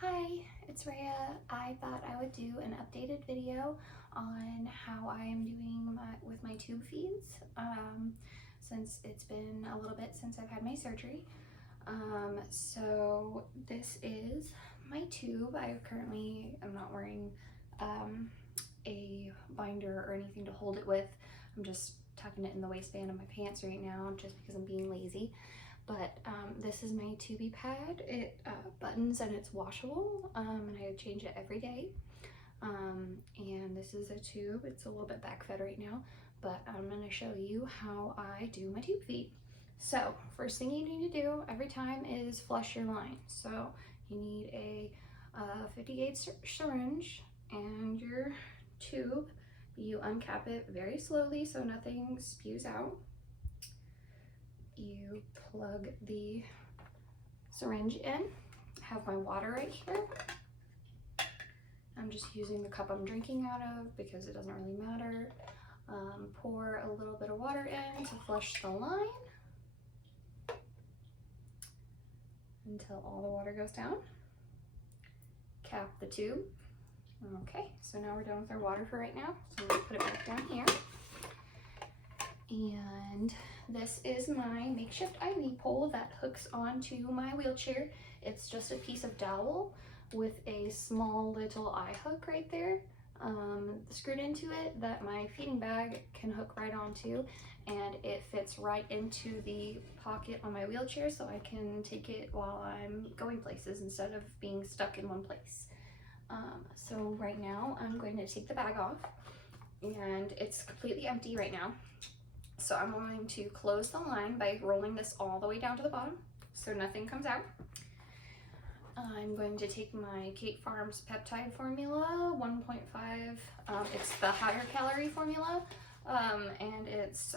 Hi, it's Rhea. I thought I would do an updated video on how I am doing with my tube feeds since it's been a little bit since I've had my surgery. So this is my tube. I currently am not wearing a binder or anything to hold it with. I'm just tucking it in the waistband of my pants right now just because I'm being lazy. But this is my tubey pad. It buttons and it's washable, and I change it every day. And this is a tube. It's a little bit back fed right now, but I'm going to show you how I do my tube feed. So first thing you need to do every time is flush your line. So you need a 50 gauge syringe and your tube. You uncap it very slowly so nothing spews out. You plug the syringe in. I have my water right here. I'm just using the cup I'm drinking out of because it doesn't really matter. Pour a little bit of water in to flush the line until all the water goes down. Cap the tube. Okay, so now we're done with our water for right now. So I'm gonna put it back down here. And this is my makeshift IV pole that hooks onto my wheelchair. It's just a piece of dowel with a small little eye hook right there screwed into it that my feeding bag can hook right onto, and it fits right into the pocket on my wheelchair so I can take it while I'm going places instead of being stuck in one place. So right now I'm going to take the bag off, and it's completely empty right now. So I'm going to close the line by rolling this all the way down to the bottom so nothing comes out. I'm going to take my Kate Farms peptide formula, 1.5. It's the higher calorie formula, and it's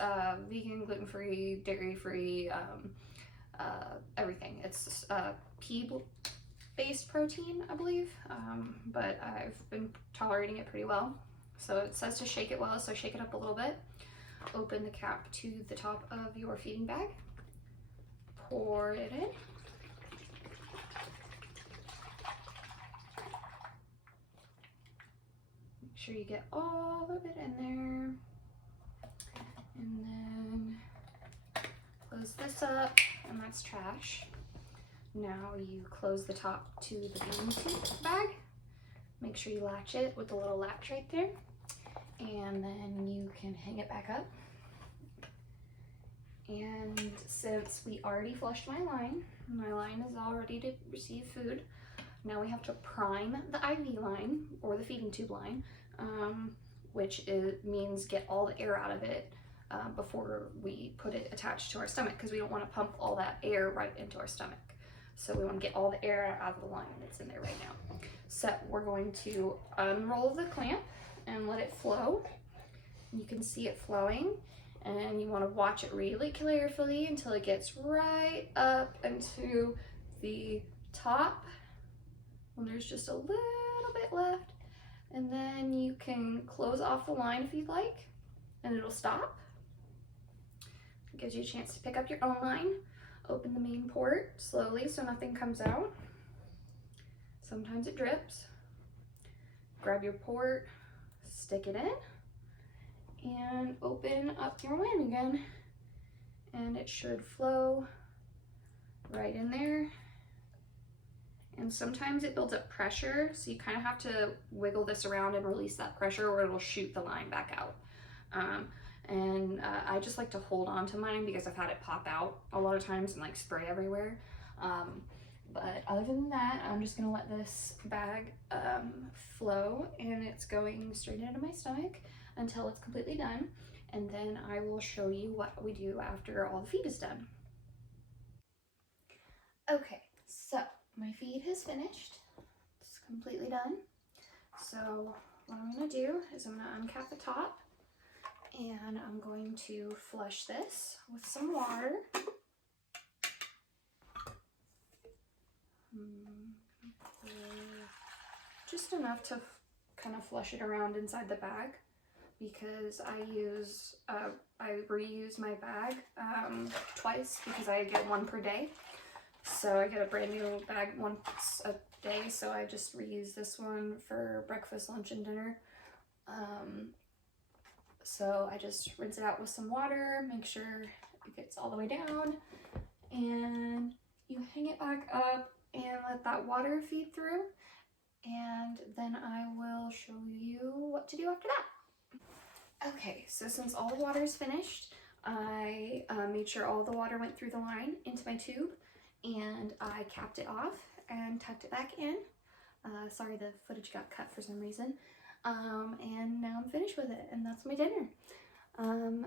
vegan, gluten-free, dairy-free, everything. It's pea-based protein, I believe, but I've been tolerating it pretty well. So it says to shake it well, so shake it up a little bit. Open the cap to the top of your feeding bag, pour it in. Make sure you get all of it in there. And then close this up, and that's trash. Now you close the top to the feeding tube bag. Make sure you latch it with the little latch right there. And then you can hang it back up. And since we already flushed my line is all ready to receive food. Now we have to prime the IV line or the feeding tube line, which means get all the air out of it before we put it attached to our stomach, because we don't want to pump all that air right into our stomach. So we want to get all the air out of the line that's in there right now. So we're going to unroll the clamp and let it flow. You can see it flowing, and you want to watch it really carefully until it gets right up into the top when there's just a little bit left, and then you can close off the line if you'd like, and it'll stop. It gives you a chance to pick up your own line. Open the main port slowly so nothing comes out. Sometimes it drips. Grab your port, stick it in, and open up your line again, and it should flow right in there. And sometimes it builds up pressure, so you kind of have to wiggle this around and release that pressure, or it'll shoot the line back out. I just like to hold on to mine because I've had it pop out a lot of times and like spray everywhere. But other than that, I'm just gonna let this bag flow, and it's going straight into my stomach until it's completely done. And then I will show you what we do after all the feed is done. Okay, so my feed has finished. It's completely done. So what I'm gonna do is I'm gonna uncap the top, and I'm going to flush this with some water. Just enough to kind of flush it around inside the bag, because I reuse my bag twice because I get one per day. So I get a brand new bag once a day, so I just reuse this one for breakfast, lunch, and dinner. So I just rinse it out with some water, make sure it gets all the way down, and you hang it back up and let that water feed through, and then I will show you what to do after that. Okay, so since all the water is finished, I made sure all the water went through the line into my tube, and I capped it off and tucked it back in. Sorry, the footage got cut for some reason. And now I'm finished with it, and that's my dinner. And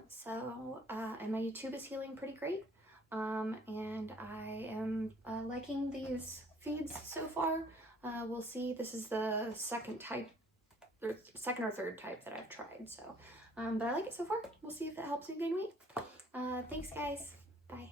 my tube is healing pretty great. And I am liking these feeds so far. We'll see. This is the second or third type that I've tried. So, but I like it so far. We'll see if it helps me gain weight. Thanks, guys. Bye.